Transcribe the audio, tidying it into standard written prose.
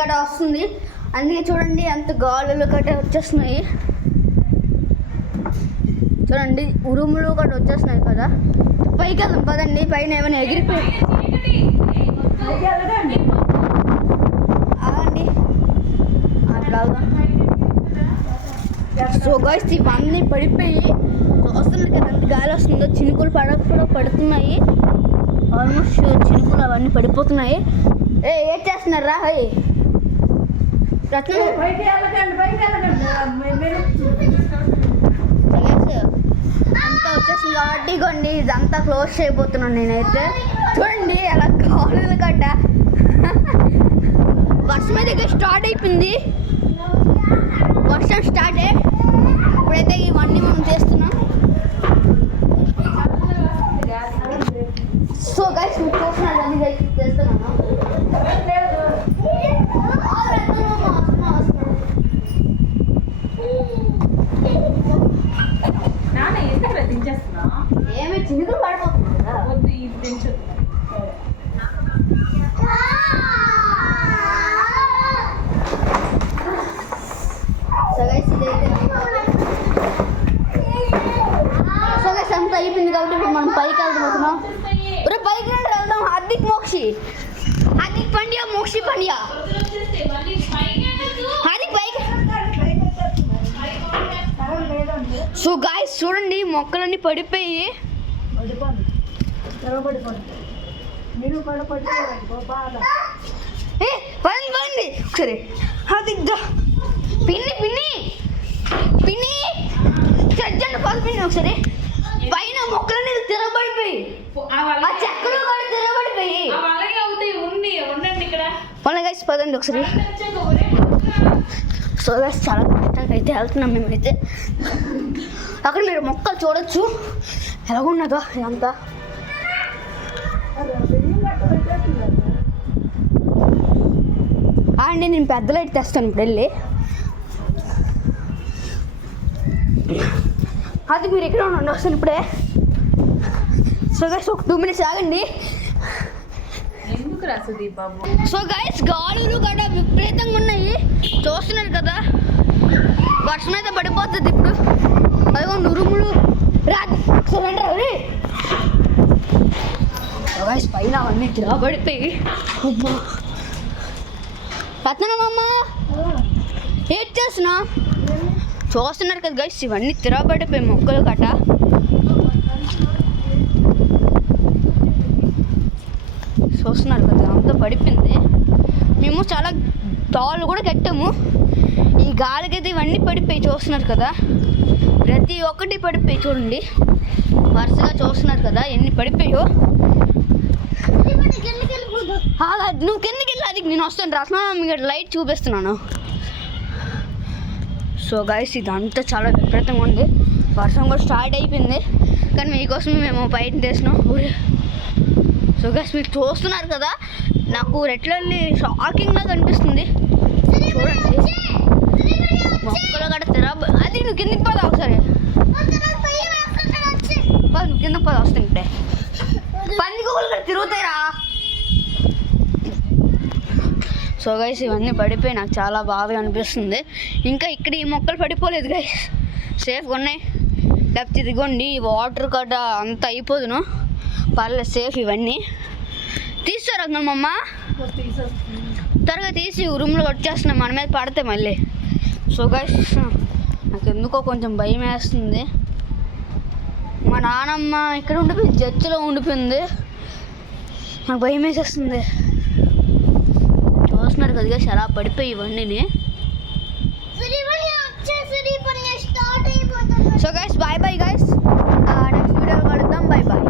గట్ట వస్తుంది. అందుకే చూడండి అంత గాలులు గట్ట వచ్చేస్తున్నాయి. చూడండి ఉరుములు గట్ట వచ్చేస్తున్నాయి కదా. పైకి వెళ్దాం పదండి. పైన ఏమైనా ఎగిరిపోయి ఆగండి అట్లా. సో గైస్ ఇవన్నీ పడిపోయి చూస్తున్నారు కదా ఎంత గాలి వస్తుందో. చినుకులు పడుతున్నాయి. ఆల్మోస్ట్ చినుకులు అవన్నీ పడిపోతున్నాయి. ఏం చేస్తున్నారా? అంతా వచ్చేసింది కాబట్టి ఇగోండి ఇదంతా క్లోజ్ చేయబోతున్నాను నేనైతే. చూడండి అలా కాలులు గడ్డ వర్షం అయితే స్టార్ట్ అయిపోయింది. వర్షం స్టార్ట్ అయ్యి ఇప్పుడైతే ఇవన్నీ మనం చేస్తున్నాం. సో గైస్ మీరు చూస్తున్నారు అన్ని చేస్తున్నాను. ఏమి చినుకులు పడిపోతుంది కదా. సో గైస్ అంతా అయిపోయింది కాబట్టి ఇప్పుడు మనం పైకి వెళ్తున్నాం. పైకి వెళ్దాం. హార్దిక్ మోక్షి హార్దిక్ పండ్యా మోక్షి పండ్యా హార్దిక్ పైకి. సో గాయస్ చూడండి మొక్కలన్నీ పడిపోయి పడింది. ఒకసారి హార్దిక్ పిన్ని పిన్ని పిన్ని చచ్చండి పది పిన్ని ఒకసారి. పైన మొక్కలన్నీ తిరగబడిపోయి ఆ చెక్కలు కూడా తిరగబడిపోయి మన గైస్ పదండి ఒకసారి. సో గైస్ చాలా కష్టంగా అయితే వెళ్తున్నాం మేమైతే. అక్కడ మీరు మొక్కలు చూడొచ్చు ఎలాగున్నదో ఇదంతా. అండి నేను పెద్ద లైట్ తెస్తాను ఇప్పుడు వెళ్ళి. అది మీరు ఎక్కడ ఉండండి వస్తాను ఇప్పుడే. సో గైస్ ఒక 2 minutes ఆగండి. సో గైస్ గాలులు గడ విపరీతంగా ఉన్నాయి చూస్తున్నారు కదా. వర్షం అయితే పడిపోతుంది ఇప్పుడు. అదిగో ఉరుములు గైస్ పైన అవన్నీ తిరగబడిపోయి పత్తనమ్మ ఏం చేస్తున్నా చూస్తున్నారు కదా గైస్. ఇవన్నీ తిరగబడిపోయి మొక్కలు గట్ట. చూస్తున్నారు కదా అంతా పడిపోయింది. మేము చాలా తాళ్ళు కూడా కట్టాము. ఈ గాలికైతే ఇవన్నీ పడిపోయి చూస్తున్నారు కదా. ప్రతి ఒక్కటి పడిపోయి చూడండి వరుసగా చూస్తున్నారు కదా ఎన్ని పడిపోయో. నువ్వు కిందకి వెళ్ళి అది నేను వస్తాను రత్న మీకు లైట్ చూపిస్తున్నాను. సో గైస్ ఇదంతా చాలా విపరీతంగా ఉంది. వర్షం కూడా స్టార్ట్ అయిపోయింది కానీ మీకోసం మేము బయట తీసినాం. సో గైస్ మీరు చూస్తున్నారు కదా నాకు రెట్లల్లి షాకింగ్గా కనిపిస్తుంది చూడండి. మొక్కలు గట్ట అది నువ్వు కిందకి పదా ఒకసారి. నువ్వు కిందకి పదా వస్తుంటే పందికొక్కులు కూడా తిరుగుతాయిరా. సో గైస్ ఇవన్నీ పడిపోయి నాకు చాలా బాగా అనిపిస్తుంది. ఇంకా ఇక్కడ ఈ మొక్కలు పడిపోలేదు గైస్, సేఫ్గా ఉన్నాయి. లేకపోతే ఇదిగోండి వాటర్ కట్ట అంత అయిపోదును. పర్లేదు సేఫ్. ఇవన్నీ తీస్తారా మమ్మ త్వరగా తీసి రూమ్లో వచ్చేస్తున్నాం మన మీద పడితే మళ్ళీ. సో గైస్ నాకు ఎందుకో కొంచెం భయం వేస్తుంది. మా నాన్నమ్మ ఇక్కడ ఉండిపోయింది, చర్చిలో ఉండిపోయింది. నాకు భయం వేసేస్తుంది. చూస్తున్నారు కదా చాలా పడిపోయి ఇవన్నీ. So guys bye bye guys. Next వీడియోలో కలుద్దాం. Bye bye.